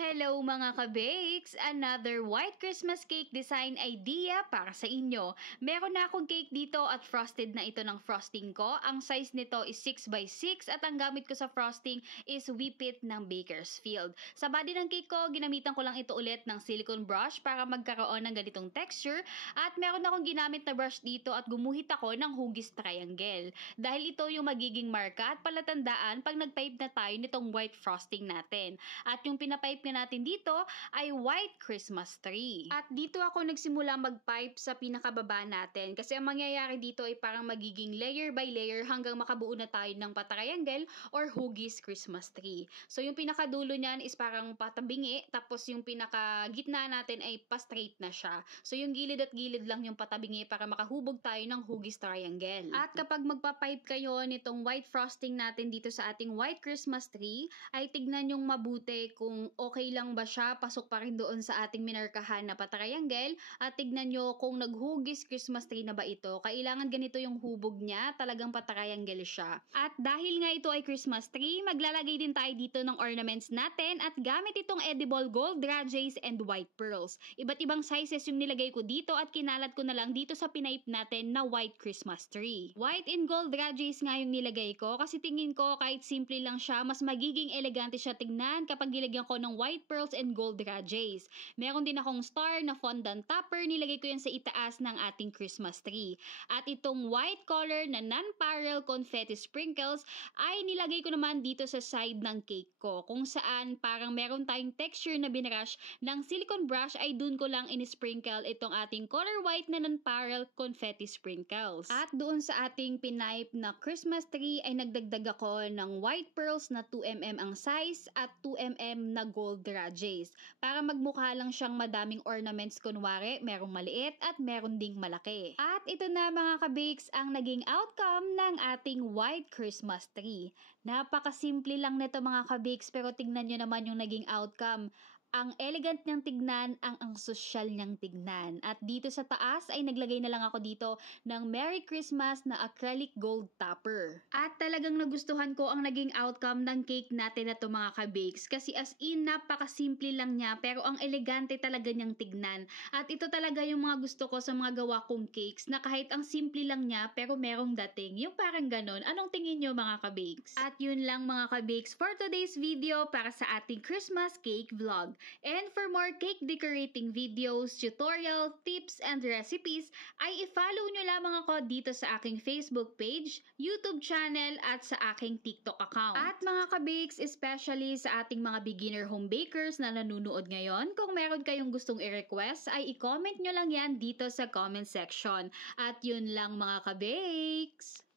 Hello mga ka-bakes! Another white Christmas cake design idea para sa inyo. Meron na akong cake dito at frosted na ito ng frosting ko. Ang size nito is 6x6 at ang gamit ko sa frosting is Whippet ng Bakersfield. Sa body ng cake ko, ginamitan ko lang ito ulit ng silicone brush para magkaroon ng ganitong texture. At meron akong ginamit na brush dito at gumuhit ako ng hugis triangle. Dahil ito yung magiging marka at palatandaan pag nagpipe na tayo nitong white frosting natin. At yung pinapipe natin dito ay white Christmas tree. At dito ako nagsimula mag-pipe sa pinakababa natin kasi ang mangyayari dito ay parang magiging layer by layer hanggang makabuo na tayo ng patriangle or hugis Christmas tree. So yung pinakadulo niyan is parang patabingi, tapos yung pinakagitna natin ay pa-straight na siya. So yung gilid at gilid lang yung patabingi para makahubog tayo ng hugis triangle. At kapag magpa-pipe kayo nitong white frosting natin dito sa ating white Christmas tree, ay tignan yung mabuti kung okay lang ba siya, pasok pa rin doon sa ating minarkahan na patriangle, at tignan nyo kung naghugis Christmas tree na ba ito. Kailangan ganito yung hubog niya, talagang patriangle siya. At dahil nga ito ay Christmas tree, maglalagay din tayo dito ng ornaments natin at gamit itong edible gold rajays and white pearls. Iba't ibang sizes yung nilagay ko dito at kinalat ko na lang dito sa pinape natin na white Christmas tree. White and gold rajays nga yung nilagay ko kasi tingin ko kahit simple lang siya, mas magiging elegante siya tignan kapag nilagyan ko ng white pearls and gold rajays. Meron din akong star na fondant topper, nilagay ko yan sa itaas ng ating Christmas tree. At itong white color na non-parallel confetti sprinkles ay nilagay ko naman dito sa side ng cake ko, kung saan parang meron tayong texture na binrush ng silicone brush ay dun ko lang in-sprinkle itong ating color white na non-parallel confetti sprinkles. At doon sa ating pinipe na Christmas tree ay nagdagdag ako ng white pearls na 2mm ang size at 2mm na gold rajays para magmukha lang siyang madaming ornaments, kunwari merong maliit at meron ding malaki. At ito na mga ka-bakes ang naging outcome ng ating white Christmas tree. Napakasimple lang nito mga ka-bakes, pero tignan nyo naman yung naging outcome. Ang elegant niyang tignan, ang social niyang tignan. At dito sa taas ay naglagay na lang ako dito ng Merry Christmas na acrylic gold topper. At talagang nagustuhan ko ang naging outcome ng cake natin na to mga ka-bakes, kasi as in napakasimple lang niya pero ang elegante talaga niyang tignan. At ito talaga yung mga gusto ko sa mga gawa kong cakes, na kahit ang simple lang niya pero merong dating, yung parang ganon. Anong tingin niyo mga ka-bakes? At yun lang mga ka-bakes for today's video para sa ating Christmas cake vlog. And for more cake decorating videos, tutorial, tips, and recipes, ay i-follow nyo lamang ako dito sa aking Facebook page, YouTube channel, at sa aking TikTok account. At mga ka-bakes, especially sa ating mga beginner home bakers na nanonood ngayon, kung meron kayong gustong i-request, ay i-comment nyo lang yan dito sa comment section. At yun lang mga ka-bakes!